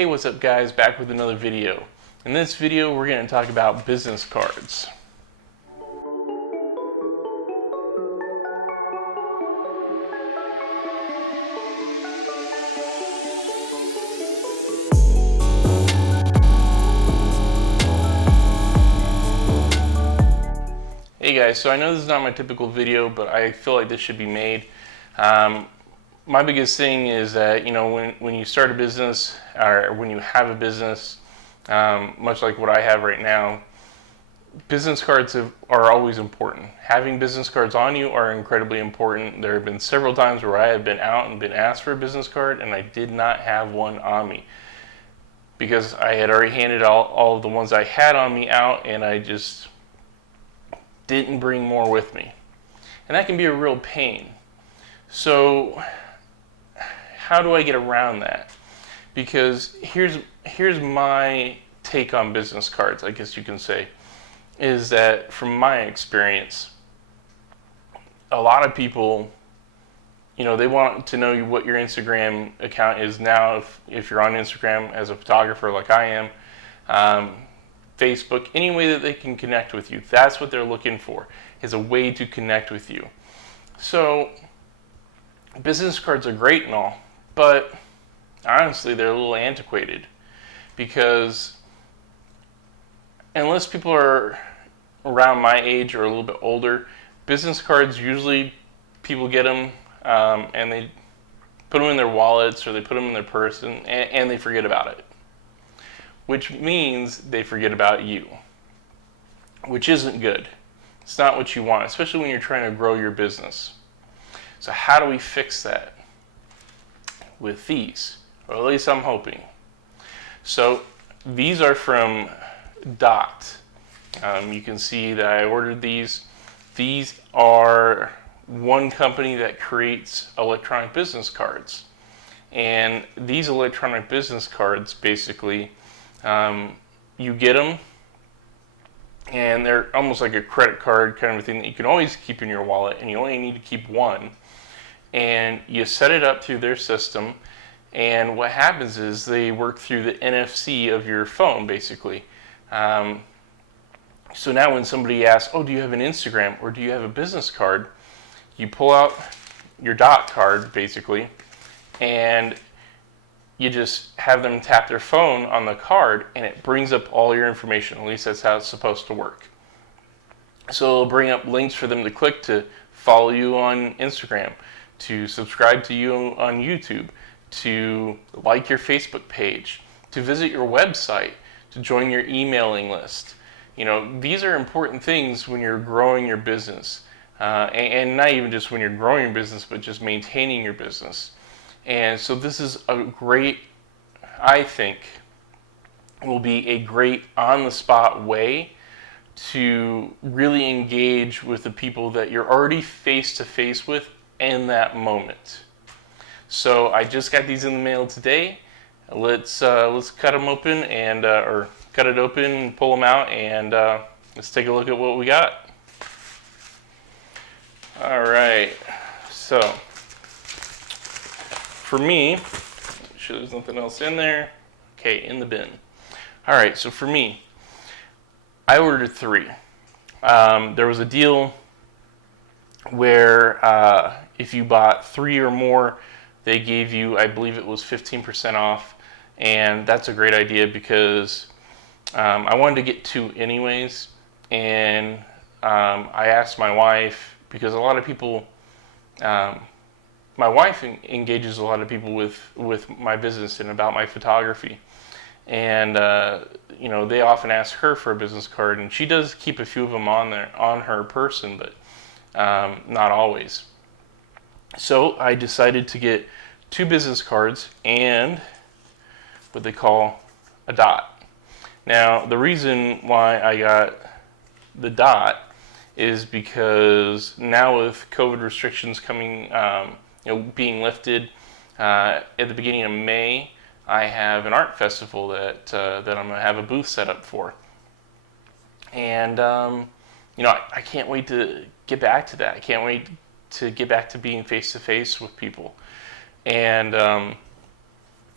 Hey, what's up guys, back with another video. In this video we're going to talk about business cards. Hey guys, so I know this is not my typical video, but I feel like this should be made. My biggest thing is that, when you start a business, or when you have a business, much like what I have right now, business cards are always important. Having business cards on you are incredibly important. There have been several times where I have been out and been asked for a business card and I did not have one on me because I had already handed all of the ones I had on me out, and I just didn't bring more with me. And that can be a real pain. So how do I get around that? Because here's my take on business cards, I guess you can say, is that from my experience, a lot of people, they want to know what your Instagram account is now, if you're on Instagram as a photographer like I am, Facebook, any way that they can connect with you. That's what they're looking for, is a way to connect with you. So business cards are great and all, but honestly they're a little antiquated, because unless people are around my age or a little bit older, business cards, usually people get them and they put them in their wallets or they put them in their purse and they forget about it, which means they forget about you, which isn't good. It's not what you want, especially when you're trying to grow your business. So how do we fix that? With these, or at least I'm hoping. So these are from Dot. You can see that I ordered these. These are one company that creates electronic business cards. And these electronic business cards, basically, you get them, and they're almost like a credit card kind of a thing that you can always keep in your wallet, and you only need to keep one. And you set it up through their system, and what happens is they work through the NFC of your phone, basically. So now when somebody asks, oh, do you have an Instagram, or do you have a business card, you pull out your Dot card, basically, and you just have them tap their phone on the card, and it brings up all your information. At least that's how it's supposed to work. So it'll bring up links for them to click to follow you on Instagram, to subscribe to you on YouTube, to like your Facebook page, to visit your website, to join your emailing list. These are important things when you're growing your business, and not even just when you're growing your business, but just maintaining your business. And so this is a great, I think, will be a great on-the-spot way to really engage with the people that you're already face-to-face with in that moment. So I just got these in the mail today. Let's cut them open and or cut it open and pull them out, and let's take a look at what we got. All right. So for me, make sure there's nothing else in there. Okay, in the bin. All right. So for me, I ordered 3. There was a deal where if you bought 3 or more, they gave you, I believe it was 15% off, and that's a great idea because I wanted to get 2 anyways, and I asked my wife, because a lot of people, my wife engages a lot of people with my business and about my photography, and they often ask her for a business card, and she does keep a few of them on her person, but not always. So I decided to get 2 business cards and what they call a Dot. Now, the reason why I got the Dot is because now with COVID restrictions coming, being lifted at the beginning of May, I have an art festival that I'm going to have a booth set up for, and I can't wait to get back to that. I can't wait to get back to being face to face with people, and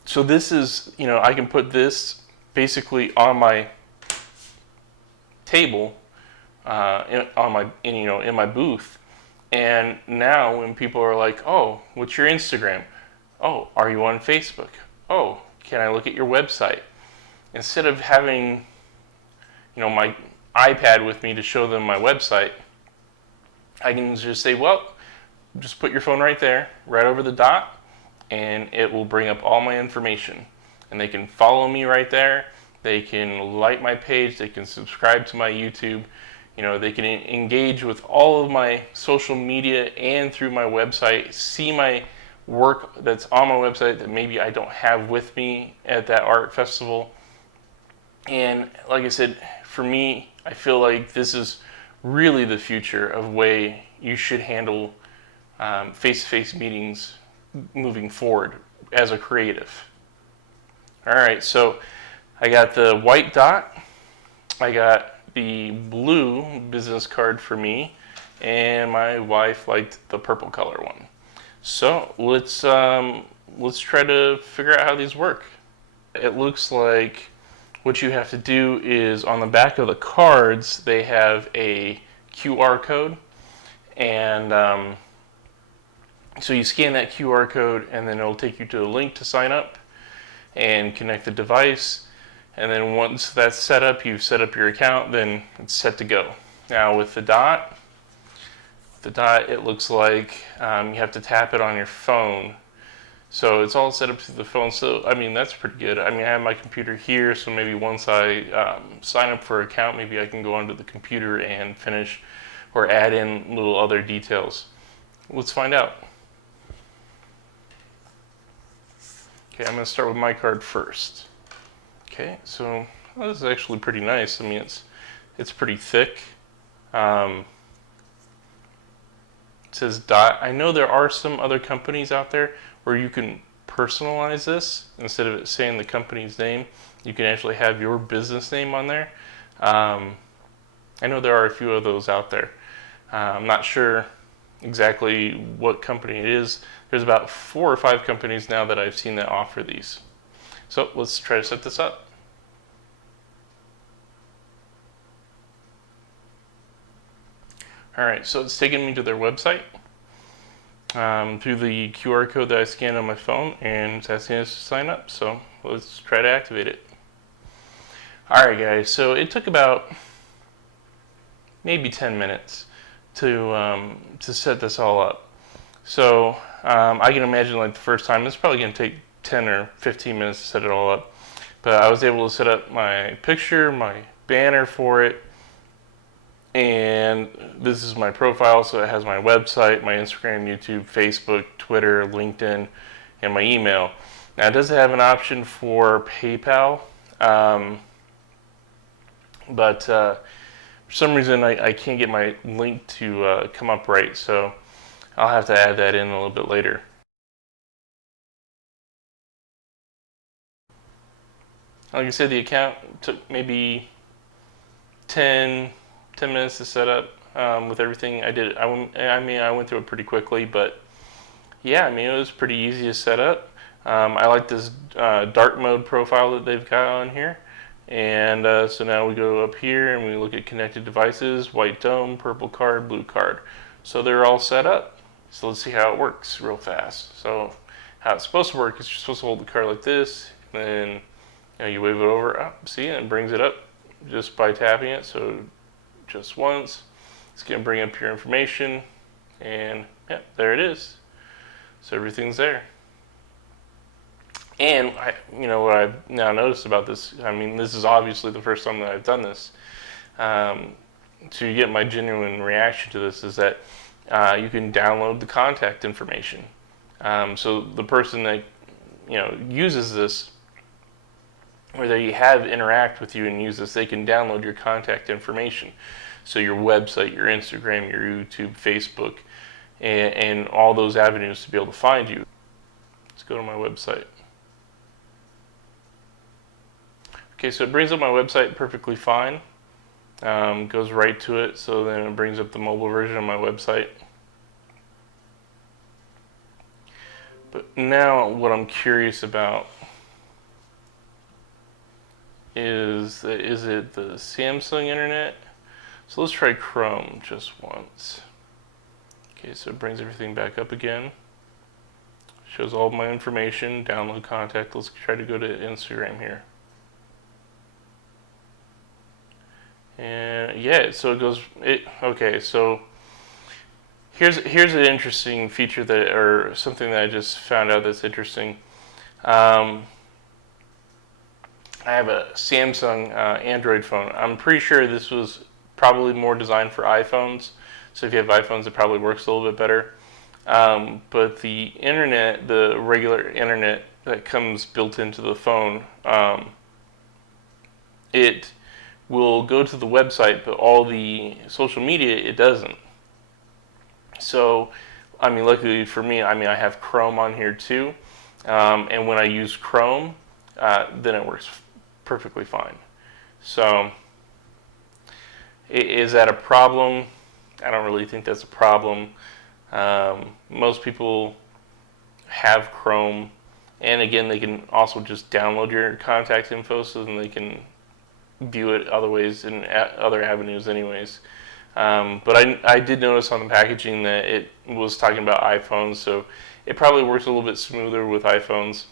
So this is, I can put this basically on my table, in my booth. And now when people are like, oh, what's your Instagram? Oh, are you on Facebook? Oh, can I look at your website? Instead of having, my iPad with me to show them my website, I can just say, well, just put your phone right there, right over the dot, and it will bring up all my information. And they can follow me right there. They can like my page. They can subscribe to my YouTube. They can engage with all of my social media and through my website, see my work that's on my website that maybe I don't have with me at that art festival. And like I said, for me, I feel like this is really the future of way you should handle face-to-face meetings moving forward as a creative. All right, so I got the white dot, I got the blue business card for me, and my wife liked the purple color one. So let's try to figure out how these work. It looks like what you have to do is on the back of the cards they have a QR code, and so you scan that QR code and then it'll take you to a link to sign up and connect the device. And then once that's set up, you've set up your account, then it's set to go. Now with the dot, it looks like you have to tap it on your phone. So it's all set up through the phone. So, I mean, that's pretty good. I mean, I have my computer here, so maybe once I sign up for an account, maybe I can go onto the computer and finish or add in little other details. Let's find out. Okay, I'm going to start with my card first. Okay, so this is actually pretty nice. I mean, it's pretty thick. It says dot. I know there are some other companies out there where you can personalize this. Instead of it saying the company's name, you can actually have your business name on there. I know there are a few of those out there. I'm not sure exactly what company it is. There's about 4 or 5 companies now that I've seen that offer these. So let's try to set this up. All right, so it's taking me to their website through the QR code that I scanned on my phone, and it's asking us to sign up. So let's try to activate it. All right, guys, so it took about maybe 10 minutes to set this all up. So I can imagine like the first time, it's probably going to take 10 or 15 minutes to set it all up. But I was able to set up my picture, my banner for it, and this is my profile, so it has my website, my Instagram, YouTube, Facebook, Twitter, LinkedIn, and my email. Now it does have an option for PayPal, but for some reason I can't get my link to come up right, so I'll have to add that in a little bit later. Like I said, the account took maybe 10 minutes to set up with everything I did. I went through it pretty quickly, but yeah, I mean, it was pretty easy to set up. I like this dark mode profile that they've got on here. And so now we go up here and we look at connected devices, white dome, purple card, blue card. So they're all set up. So let's see how it works real fast. So how it's supposed to work is you're supposed to hold the card like this, and then you wave it over, up, see, and it brings it up just by tapping it. So just once, it's going to bring up your information, and yeah, there it is. So everything's there. And what I've now noticed about this, I mean, this is obviously the first time that I've done this. To get my genuine reaction to this is that you can download the contact information. So the person that uses this, or that you have interact with you and use this, they can download your contact information. So your website, your Instagram, your YouTube, Facebook, and all those avenues to be able to find you. Let's go to my website. Okay, so it brings up my website perfectly fine. Goes right to it, so then it brings up the mobile version of my website. But now what I'm curious about is it the Samsung internet? So let's try Chrome just once. Okay, so it brings everything back up again. Shows all my information, download contact. Let's try to go to Instagram here. And yeah, so it goes, okay, so here's an interesting feature that, or something that I just found out that's interesting. I have a Samsung Android phone. I'm pretty sure this was probably more designed for iPhones. So if you have iPhones, it probably works a little bit better. But the internet, the regular internet that comes built into the phone, it will go to the website, but all the social media, it doesn't. So, I mean, luckily for me, I mean, I have Chrome on here too. And when I use Chrome, then it works perfectly fine. So, is that a problem? I don't really think that's a problem. Most people have Chrome, and again, they can also just download your contact info so then they can view it other ways and other avenues anyways. But I did notice on the packaging that it was talking about iPhones, so it probably works a little bit smoother with iPhones.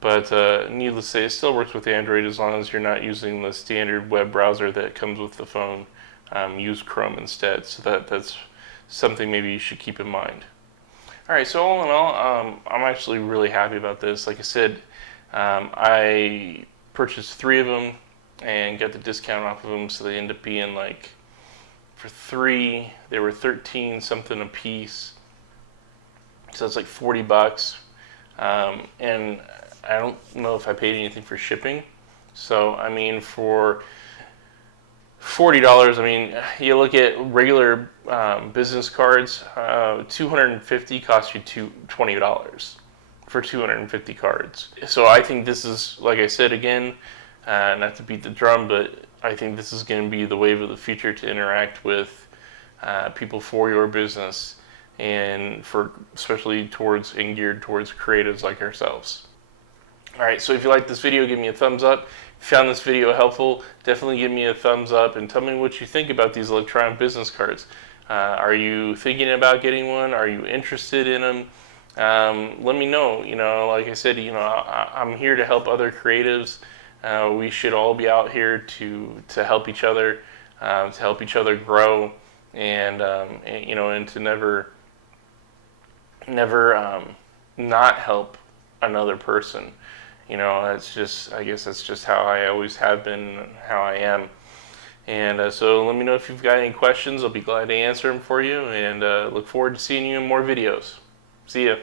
But needless to say, it still works with Android as long as you're not using the standard web browser that comes with the phone. Use Chrome instead. So that's something maybe you should keep in mind. All right, so all in all, I'm actually really happy about this. Like I said, I purchased 3 of them and got the discount off of them, so they end up being like, for 3, they were 13 something a piece. So it's like $40. And I don't know if I paid anything for shipping. So, I mean, for $40, I mean, you look at regular business cards, 250 costs you $20 for 250 cards. So I think this is, like I said again, not to beat the drum, but I think this is going to be the wave of the future to interact with people for your business, and for especially towards and geared towards creatives like ourselves. All right, so if you liked this video, give me a thumbs up. If you found this video helpful, definitely give me a thumbs up and tell me what you think about these electronic business cards. Are you thinking about getting one? Are you interested in them? Let me know. You know, like I said, you know, I'm here to help other creatives. We should all be out here to help each other, grow, and you know, and to never not help another person. You know, it's just, I guess that's just how I always have been, how I am. And so let me know if you've got any questions. I'll be glad to answer them for you, and look forward to seeing you in more videos. See ya.